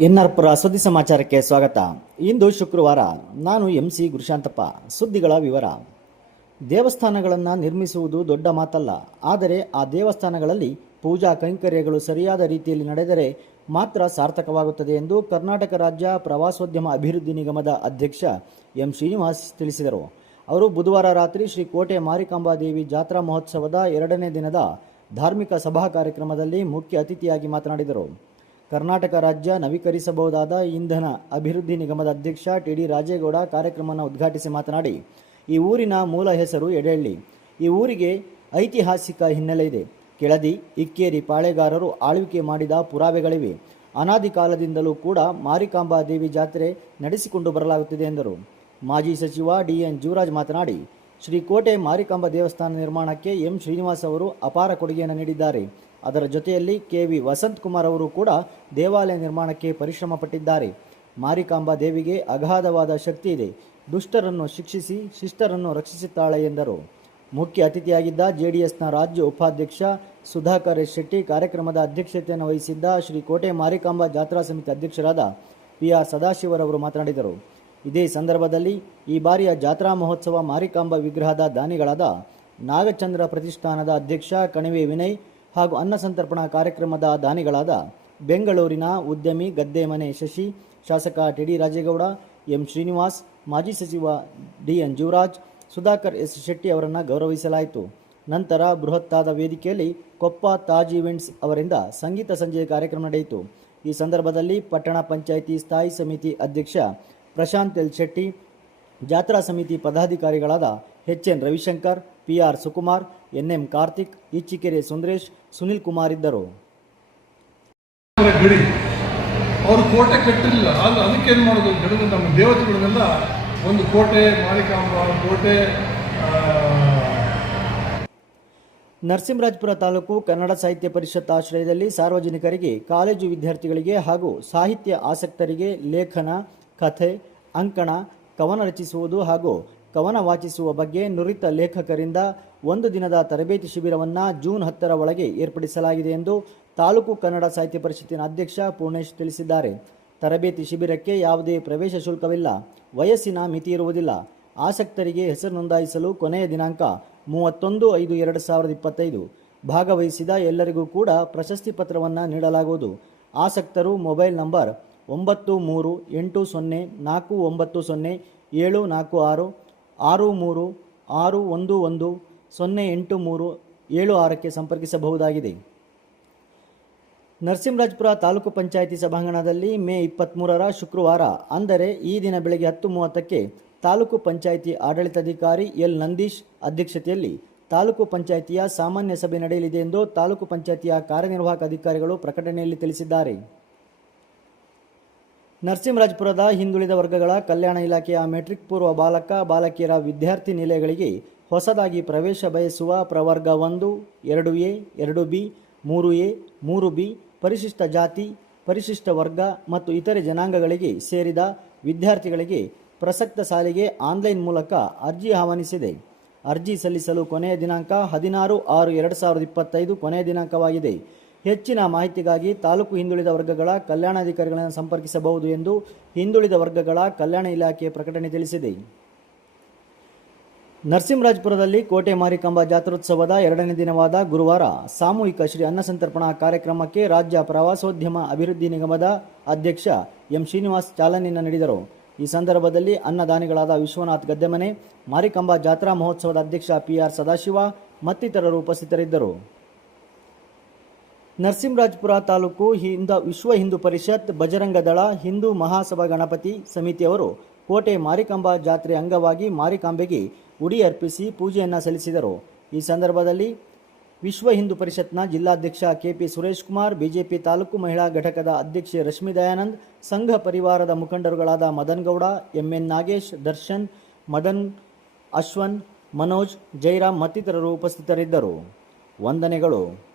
N R ಸುದ್ದಿ ಸಮಾಚಾರಕ್ಕೆ ಸ್ವಾಗತ. ಇಂದು ಶುಕ್ರವಾರ ನಾನು ಎಂ ಸಿ ಗುರುಶಾಂತಪ್ಪ. ಸುದ್ದಿಗಳ ವಿವರ. ದೇವಸ್ಥಾನಗಳನ್ನು ನಿರ್ಮಿಸುವುದು ದೊಡ್ಡ ಮಾತಲ್ಲ. ಆದರೆ ಆ ದೇವಸ್ಥಾನಗಳಲ್ಲಿ ಪೂಜಾ ಕೈಂಕರ್ಯಗಳು ಸರಿಯಾದ ರೀತಿಯಲ್ಲಿ ನಡೆದರೆ ಮಾತ್ರ ಸಾರ್ಥಕವಾಗುತ್ತದೆ ಎಂದು ಕರ್ನಾಟಕ ರಾಜ್ಯ ಪ್ರವಾಸೋದ್ಯಮ ಅಭಿವೃದ್ಧಿ ನಿಗಮದ ಅಧ್ಯಕ್ಷ ಎಂ ಶ್ರೀನಿವಾಸ್ ತಿಳಿಸಿದರು. ಅವರು ಬುಧವಾರ ರಾತ್ರಿ ಶ್ರೀ ಕೋಟೆ ಮಾರಿಕಾಂಬಾ ದೇವಿ ಜಾತ್ರಾ ಮಹೋತ್ಸವದ ಎರಡನೇ ದಿನದ ಧಾರ್ಮಿಕ ಸಭಾ ಕಾರ್ಯಕ್ರಮದಲ್ಲಿ ಮುಖ್ಯ ಅತಿಥಿಯಾಗಿ ಮಾತನಾಡಿದರು. ಕರ್ನಾಟಕ ರಾಜ್ಯ ನವೀಕರಿಸಬಹುದಾದ ಇಂಧನ ಅಭಿವೃದ್ಧಿ ನಿಗಮದ ಅಧ್ಯಕ್ಷ ಟಿ ಡಿ ರಾಜೇಗೌಡ ಕಾರ್ಯಕ್ರಮವನ್ನು ಉದ್ಘಾಟಿಸಿ ಮಾತನಾಡಿ, ಈ ಊರಿನ ಮೂಲ ಹೆಸರು ಎಡೆಹಳ್ಳಿ. ಈ ಊರಿಗೆ ಐತಿಹಾಸಿಕ ಹಿನ್ನೆಲೆ ಇದೆ. ಕೆಳದಿ, ಇಕ್ಕೇರಿ ಪಾಳೆಗಾರರು ಆಳ್ವಿಕೆ ಮಾಡಿದ ಪುರಾವೆಗಳಿವೆ. ಅನಾದಿ ಕಾಲದಿಂದಲೂ ಕೂಡ ಮಾರಿಕಾಂಬಾ ದೇವಿ ಜಾತ್ರೆ ನಡೆಸಿಕೊಂಡು ಬರಲಾಗುತ್ತಿದೆ ಎಂದರು. ಮಾಜಿ ಸಚಿವ ಡಿಎನ್ ಜೀವರಾಜ್ ಮಾತನಾಡಿ ಶ್ರೀ ಕೋಟೆ ಮಾರಿಕಾಂಬ ದೇವಸ್ಥಾನ ನಿರ್ಮಾಣಕ್ಕೆ ಎಂ ಶ್ರೀನಿವಾಸ್ ಅವರು ಅಪಾರ ಕೊಡುಗೆಯನ್ನು ನೀಡಿದ್ದಾರೆ. ಅದರ ಜೊತೆಯಲ್ಲಿ ಕೆ ವಿ ವಸಂತ್ ಕುಮಾರ್ ಅವರು ಕೂಡ ದೇವಾಲಯ ನಿರ್ಮಾಣಕ್ಕೆ ಪರಿಶ್ರಮ ಪಟ್ಟಿದ್ದಾರೆ. ಮಾರಿಕಾಂಬಾ ದೇವಿಗೆ ಅಗಾಧವಾದ ಶಕ್ತಿ ಇದೆ. ದುಷ್ಟರನ್ನು ಶಿಕ್ಷಿಸಿ, ಶಿಷ್ಟರನ್ನು ರಕ್ಷಿಸುತ್ತಾಳೆ ಎಂದರು. ಮುಖ್ಯ ಅತಿಥಿಯಾಗಿದ್ದ ಜೆಡಿಎಸ್ನ ರಾಜ್ಯ ಉಪಾಧ್ಯಕ್ಷ ಸುಧಾಕರ್ ಶೆಟ್ಟಿ ಕಾರ್ಯಕ್ರಮದ ಅಧ್ಯಕ್ಷತೆಯನ್ನು ವಹಿಸಿದ್ದ ಶ್ರೀ ಕೋಟೆ ಮಾರಿಕಾಂಬಾ ಜಾತ್ರಾ ಸಮಿತಿ ಅಧ್ಯಕ್ಷರಾದ ಪಿ ಆರ್ ಸದಾಶಿವರವರು ಮಾತನಾಡಿದರು. ಇದೇ ಸಂದರ್ಭದಲ್ಲಿ ಈ ಬಾರಿಯ ಜಾತ್ರಾ ಮಹೋತ್ಸವ ಮಾರಿಕಾಂಬಾ ವಿಗ್ರಹದ ದಾನಿಗಳಾದ ನಾಗಚಂದ್ರ ಪ್ರತಿಷ್ಠಾನದ ಅಧ್ಯಕ್ಷ ಕಣಿವೆ ವಿನಯ್ ಹಾಗೂ ಅನ್ನ ಸಂತರ್ಪಣಾ ಕಾರ್ಯಕ್ರಮದ ದಾನಿಗಳಾದ ಬೆಂಗಳೂರಿನ ಉದ್ಯಮಿ ಗದ್ದೆಮನೆ ಶಶಿ, ಶಾಸಕ T D Rajegowda, M Srinivas, ಮಾಜಿ ಸಚಿವ D N Jeevaraj, Sudhakar S Shetty ಅವರನ್ನು ಗೌರವಿಸಲಾಯಿತು. ನಂತರ ಬೃಹತ್ತಾದ ವೇದಿಕೆಯಲ್ಲಿ ಕೊಪ್ಪ ತಾಜ್ ಇವೆಂಟ್ಸ್ ಅವರಿಂದ ಸಂಗೀತ ಸಂಜೆಯ ಕಾರ್ಯಕ್ರಮ ನಡೆಯಿತು. ಈ ಸಂದರ್ಭದಲ್ಲಿ ಪಟ್ಟಣ ಪಂಚಾಯಿತಿ ಸ್ಥಾಯಿ ಸಮಿತಿ ಅಧ್ಯಕ್ಷ ಪ್ರಶಾಂತ್ ಎಲ್ ಶೆಟ್ಟಿ, ಜಾತ್ರಾ ಸಮಿತಿ ಪದಾಧಿಕಾರಿಗಳಾದ H N Ravishankar P R Sukumar N M Karthik Eechikere Sundaresh Sunil Kumar ಇದ್ದರು. ಅವರು ಕೋಟೆ ಕಟ್ಟಿರಲಿಲ್ಲ. ಅದು ಅದಕ್ಕೆ ಏನು ಮಾಡೋದು? ಗಡಿದ ನಮ್ಮ ದೇವತೆಗಳನ್ನೆಲ್ಲ ಒಂದು ಕೋಟೆ ಮಾರಿಕಾಂಬ ಕೋಟೆ ನರಸಿಂಹರಾಜಪುರ ತಾಲೂಕು ಕನ್ನಡ ಸಾಹಿತ್ಯ ಪರಿಷತ್ ಆಶ್ರಯದಲ್ಲಿ ಸಾರ್ವಜನಿಕರಿಗೆ ಕಾಲೇಜು ವಿದ್ಯಾರ್ಥಿಗಳಿಗೆ ಹಾಗೂ ಸಾಹಿತ್ಯ ಆಸಕ್ತರಿಗೆ ಲೇಖನ ಕಥೆ ಅಂಕಣ ಕವನ ರಚಿಸುವುದು ಹಾಗೂ ಕವನ ವಾಚಿಸುವ ಬಗ್ಗೆ ನುರಿತ ಲೇಖಕರಿಂದ ಒಂದು ದಿನದ ತರಬೇತಿ ಶಿಬಿರವನ್ನು ಜೂನ್ ಹತ್ತರ ಒಳಗೆ ಏರ್ಪಡಿಸಲಾಗಿದೆ ಎಂದು ತಾಲೂಕು ಕನ್ನಡ ಸಾಹಿತ್ಯ ಪರಿಷತ್ತಿನ ಅಧ್ಯಕ್ಷ ಪೂರ್ಣೇಶ್ ತಿಳಿಸಿದ್ದಾರೆ. ತರಬೇತಿ ಶಿಬಿರಕ್ಕೆ ಯಾವುದೇ ಪ್ರವೇಶ ಶುಲ್ಕವಿಲ್ಲ, ವಯಸ್ಸಿನ ಮಿತಿ ಇರುವುದಿಲ್ಲ. ಆಸಕ್ತರಿಗೆ ಹೆಸರು ನೋಂದಾಯಿಸಲು ಕೊನೆಯ ದಿನಾಂಕ ಮೂವತ್ತೊಂದು ಐದು ಎರಡು ಸಾವಿರದ ಇಪ್ಪತ್ತೈದು. ಭಾಗವಹಿಸಿದ ಎಲ್ಲರಿಗೂ ಕೂಡ ಪ್ರಶಸ್ತಿ ಪತ್ರವನ್ನು ನೀಡಲಾಗುವುದು. ಆಸಕ್ತರು ಮೊಬೈಲ್ ನಂಬರ್ ಒಂಬತ್ತು ಮೂರು ಎಂಟು ಸೊನ್ನೆ ನಾಲ್ಕು ಒಂಬತ್ತು ಸೊನ್ನೆ ಏಳು ನಾಲ್ಕು ಆರು ಆರು ಮೂರು ಆರು ಒಂದು ಒಂದು ಸೊನ್ನೆ ಎಂಟು ಮೂರು ಏಳು ಆರಕ್ಕೆ ಸಂಪರ್ಕಿಸಬಹುದಾಗಿದೆ. ನರಸಿಂಹರಾಜಪುರ ತಾಲೂಕು ಪಂಚಾಯಿತಿ ಸಭಾಂಗಣದಲ್ಲಿ ಮೇ ಇಪ್ಪತ್ತ್ಮೂರರ ಶುಕ್ರವಾರ, ಅಂದರೆ ಈ ದಿನ ಬೆಳಗ್ಗೆ ಹತ್ತು ಮೂವತ್ತಕ್ಕೆ, ತಾಲೂಕು ಪಂಚಾಯಿತಿ ಆಡಳಿತಾಧಿಕಾರಿ ಎಲ್ ನಂದೀಶ್ ಅಧ್ಯಕ್ಷತೆಯಲ್ಲಿ ತಾಲೂಕು ಪಂಚಾಯಿತಿಯ ಸಾಮಾನ್ಯ ಸಭೆ ನಡೆಯಲಿದೆ ಎಂದು ತಾಲೂಕು ಪಂಚಾಯಿತಿಯ ಕಾರ್ಯನಿರ್ವಾಹಕ ಅಧಿಕಾರಿಗಳು ಪ್ರಕಟಣೆಯಲ್ಲಿ ತಿಳಿಸಿದ್ದಾರೆ. ನರಸಿಂಹರಾಜಪುರದ ಹಿಂದುಳಿದ ವರ್ಗಗಳ ಕಲ್ಯಾಣ ಇಲಾಖೆಯ ಮೆಟ್ರಿಕ್ ಪೂರ್ವ ಬಾಲಕ, ಬಾಲಕಿಯರ ವಿದ್ಯಾರ್ಥಿ ನಿಲಯಗಳಿಗೆ ಹೊಸದಾಗಿ ಪ್ರವೇಶ ಬಯಸುವ ಪ್ರವರ್ಗ ಒಂದು, ಎರಡು ಎ, ಎರಡು ಬಿ, ಮೂರು ಎ, ಮೂರು ಬಿ, ಪರಿಶಿಷ್ಟ ಜಾತಿ, ಪರಿಶಿಷ್ಟ ವರ್ಗ ಮತ್ತು ಇತರೆ ಜನಾಂಗಗಳಿಗೆ ಸೇರಿದ ವಿದ್ಯಾರ್ಥಿಗಳಿಗೆ ಪ್ರಸಕ್ತ ಸಾಲಿಗೆ ಆನ್ಲೈನ್ ಮೂಲಕ ಅರ್ಜಿ ಆಹ್ವಾನಿಸಿದೆ. ಅರ್ಜಿ ಸಲ್ಲಿಸಲು ಕೊನೆಯ ದಿನಾಂಕ ಹದಿನಾರು ಆರು ಎರಡು ಸಾವಿರದ ಇಪ್ಪತ್ತೈದು ಕೊನೆಯ ದಿನಾಂಕವಾಗಿದೆ. ಹೆಚ್ಚಿನ ಮಾಹಿತಿಗಾಗಿ ತಾಲೂಕು ಹಿಂದುಳಿದ ವರ್ಗಗಳ ಕಲ್ಯಾಣಾಧಿಕಾರಿಗಳನ್ನು ಸಂಪರ್ಕಿಸಬಹುದು ಎಂದು ಹಿಂದುಳಿದ ವರ್ಗಗಳ ಕಲ್ಯಾಣ ಇಲಾಖೆ ಪ್ರಕಟಣೆ ತಿಳಿಸಿದೆ. ನರಸಿಂಹರಾಜಪುರದಲ್ಲಿ ಕೋಟೆ ಮಾರಿಕಂಬ ಜಾತ್ರೋತ್ಸವದ ಎರಡನೇ ದಿನವಾದ ಗುರುವಾರ ಸಾಮೂಹಿಕ ಶ್ರೀ ಅನ್ನಸಂತರ್ಪಣಾ ಕಾರ್ಯಕ್ರಮಕ್ಕೆ ರಾಜ್ಯ ಪ್ರವಾಸೋದ್ಯಮ ಅಭಿವೃದ್ಧಿ ನಿಗಮದ ಅಧ್ಯಕ್ಷ ಎಂ ಶ್ರೀನಿವಾಸ್ ಚಾಲನೆಯನ್ನು ನೀಡಿದರು. ಈ ಸಂದರ್ಭದಲ್ಲಿ ಅನ್ನದಾನಿಗಳಾದ ವಿಶ್ವನಾಥ್ ಗದ್ದೆಮನೆ, ಮಾರಿಕಂಬ ಜಾತ್ರಾ ಮಹೋತ್ಸವದ ಅಧ್ಯಕ್ಷ ಪಿ ಆರ್ ಸದಾಶಿವ ಮತ್ತಿತರರು ಉಪಸ್ಥಿತರಿದ್ದರು. ನರಸಿಂಹರಾಜಪುರ ತಾಲೂಕು ಹಿಂದ ವಿಶ್ವ ಹಿಂದೂ ಪರಿಷತ್, ಬಜರಂಗದಳ, ಹಿಂದೂ ಮಹಾಸಭಾ ಗಣಪತಿ ಸಮಿತಿಯವರು ಕೋಟೆ ಮಾರಿಕಾಂಬಾ ಜಾತ್ರೆ ಅಂಗವಾಗಿ ಮಾರಿಕಾಂಬೆಗೆ ಉಡಿ ಅರ್ಪಿಸಿ ಪೂಜೆಯನ್ನು ಸಲ್ಲಿಸಿದರು. ಈ ಸಂದರ್ಭದಲ್ಲಿ ವಿಶ್ವ ಹಿಂದೂ ಪರಿಷತ್ನ ಜಿಲ್ಲಾಧ್ಯಕ್ಷ ಕೆಪಿ ಸುರೇಶ್ ಕುಮಾರ್, ಬಿಜೆಪಿ ತಾಲೂಕು ಮಹಿಳಾ ಘಟಕದ ಅಧ್ಯಕ್ಷೆ ರಶ್ಮಿ ದಯಾನಂದ್, ಸಂಘ ಪರಿವಾರದ ಮುಖಂಡರುಗಳಾದ ಮದನ್ ಗೌಡ, ಎಂಎನ್ ನಾಗೇಶ್, ದರ್ಶನ್, ಮದನ್, ಅಶ್ವನ್, ಮನೋಜ್, ಜೈರಾಮ್ ಮತ್ತಿತರರು ಉಪಸ್ಥಿತರಿದ್ದರು. ವಂದನೆಗಳು.